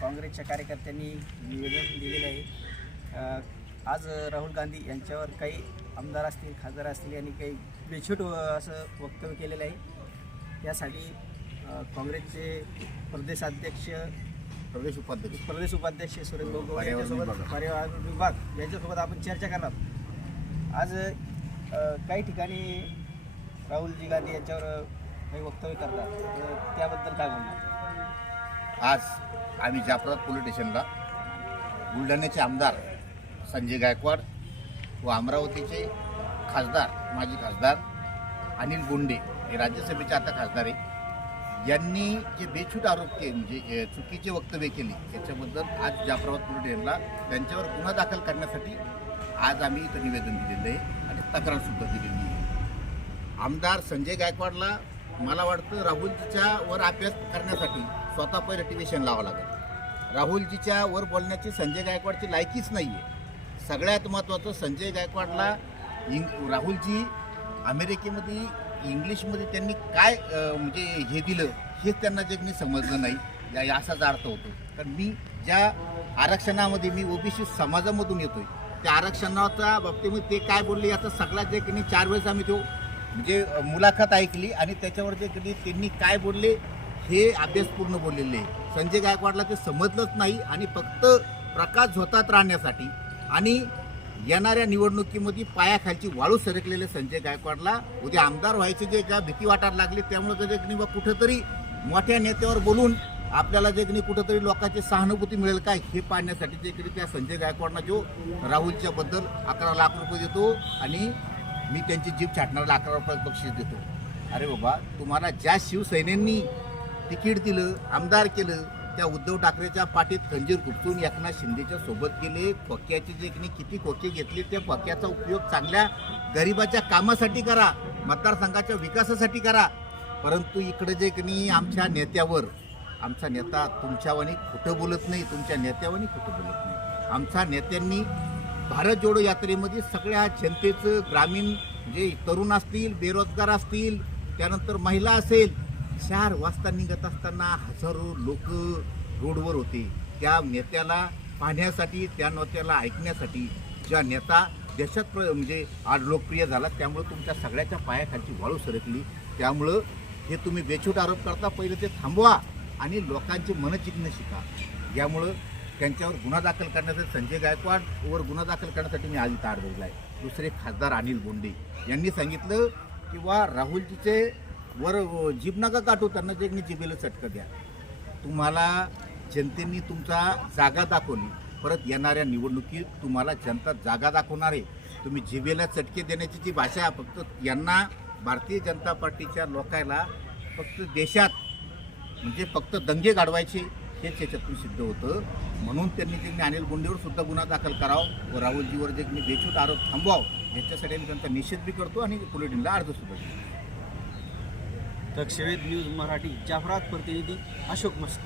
काँग्रेसच्या कार्यकर्त्यांनी निवेदन दिलेले आहे. आज राहुल गांधी यांच्यावर काही आमदार असतील खासदार असतील यांनी काही बेछूट असं वक्तव्य केलेलं आहे. यासाठी काँग्रेसचे प्रदेशाध्यक्ष प्रदेश उपाध्यक्ष. प्रदेश उपाध्यक्ष सुरेश भाऊ गवार पर्यावरण यांच्यासोबत विभाग. पर्यावरण विभाग यांच्यासोबत आपण चर्चा करणार. आज काही ठिकाणी राहुलजी गांधी यांच्यावर काही वक्तव्य करतात. त्याबद्दल काय बोलणार? आज आम्ही जाफराबाद पोलीस स्टेशनला बुलढाण्याचे आमदार संजय गायकवाड व अमरावतीचे खासदार माजी खासदार अनिल बोंडे हे राज्यसभेचे आता खासदार आहे यांनी जे बेछूट आरोप केले म्हणजे चुकीचे वक्तव्य केली याच्याबद्दल आज जाफराबाद पोलीस स्टेशनला त्यांच्यावर गुन्हा दाखल करण्यासाठी आज आम्ही इथं निवेदन दिलेलं आहे आणि तक्रारसुद्धा दिलेली आहे. आमदार संजय गायकवाडला मला वाटतं राहुलजीच्या वर अभ्यास करण्यासाठी स्वतः पहिलं टिव्हिशन लावावं लागेल. राहुलजीच्या वर बोलण्याची संजय गायकवाडची लायकीच नाही आहे सगळ्यात महत्त्वाचं संजय गायकवाडला इंग राहुलजी अमेरिकेमध्ये इंग्लिशमध्ये त्यांनी काय म्हणजे हे दिलं हेच त्यांना जगनी समजलं नाही. या- या असाच अर्थ होतो. कारण मी ज्या आरक्षणामध्ये मी ओबीसी समाजामधून येतोय त्या आरक्षणाच्या बाबतीमध्ये ते काय बोलले याचा सगळा जे की चार वेळेस आम्ही तो म्हणजे मुलाखत ऐकली आणि त्याच्यावर जे कधी त्यांनी काय बोलले हे अभ्यासपूर्ण बोललेले. आहे संजय गायकवाडला ते समजलंच नाही आणि फक्त प्रकाश झोतात राहण्यासाठी आणि येणाऱ्या निवडणुकीमध्ये पायाखालची वाळू सरकलेले संजय गायकवाडला. उद्या आमदार व्हायचे जे का भीती वाटायला लागली त्यामुळे जे की बा कुठंतरी मोठ्या नेत्यावर बोलून आपल्याला जे की कुठंतरी लोकांची सहानुभूती मिळेल काय हे पाहण्यासाठी जे की त्या संजय गायकवाडला जो राहुलच्याबद्दल अकरा लाख रुपये देतो आणि मी त्यांची जीप छाटणाऱ्याला अकरा रुपयात बक्षीस देतो. अरे बाबा तुम्हाला ज्या शिवसेनेंनी तिकीट दिलं आमदार केलं त्या उद्धव ठाकरेच्या पाठीत खंजीर खुपसून एकनाथ शिंदेच्या सोबत गेले खोक्याचे जे की नाही किती खोके घेतले त्या खोक्याचा उपयोग चांगल्या गरिबाच्या कामासाठी करा मतदारसंघाच्या विकासासाठी करा. परंतु इकडे जे की नाही आमच्या नेत्यावर आमचा नेता तुमच्यावानी खोटं बोलत नाही तुमच्या नेत्यावानी खोटं बोलत नाही. आमच्या नेत्यांनी भारत जोडो यात्रेमध्ये सगळ्या जनतेचं ग्रामीण जे तरुण असतील बेरोजगार असतील त्यानंतर महिला असेल चार वाजता निघत असताना हजारो लोक रोडवर होते. त्या नेत्याला पाहण्यासाठी त्या नेत्याला ऐकण्यासाठी ज्या नेता देशात प्र- म्हणजे आज लोकप्रिय झाला त्यामुळं तुमच्या सगळ्याच्या पायाखालची वाळू सरकली. त्यामुळं हे तुम्ही बेछूट आरोप करता पहिले ते थांबवा आणि लोकांचे मन शिका. यामुळं त्यांच्यावर गुन्हा दाखल करण्यासाठी संजय गायकवाडवर गुन्हा दाखल करण्यासाठी मी आज इथं अर्ज आहे. दुसरे खासदार अनिल बोंडे यांनी सांगितलं किंवा राहुलजीचे वर जीभ नका काटू त्यांना जे जिभेला चटकं द्या. तुम्हाला जनतेने तुमचा जागा दाखवली परत येणाऱ्या निवडणुकीत तुम्हाला जनता जागा दाखवणार आहे. तुम्ही जिभेला चटके देण्याची जी भाषा आहे, फक्त यांना भारतीय जनता पार्टीच्या लोकायला फक्त देशात म्हणजे फक्त दंगे गाडवायचे हेच याच्यातून सिद्ध होतं. म्हणून त्यांनी त्यांनी अनिल गुंडेवर सुद्धा गुन्हा दाखल करावा व राहुलजीवर जे मी बेछूट आरोप थांबवावं याच्यासाठी आम्ही त्यांचा निषेध बी करतो आणि बुलेटिनला अर्ज सुद्धा देतो न्यूज मराठी जाफरात प्रतिनिधी अशोक मस्त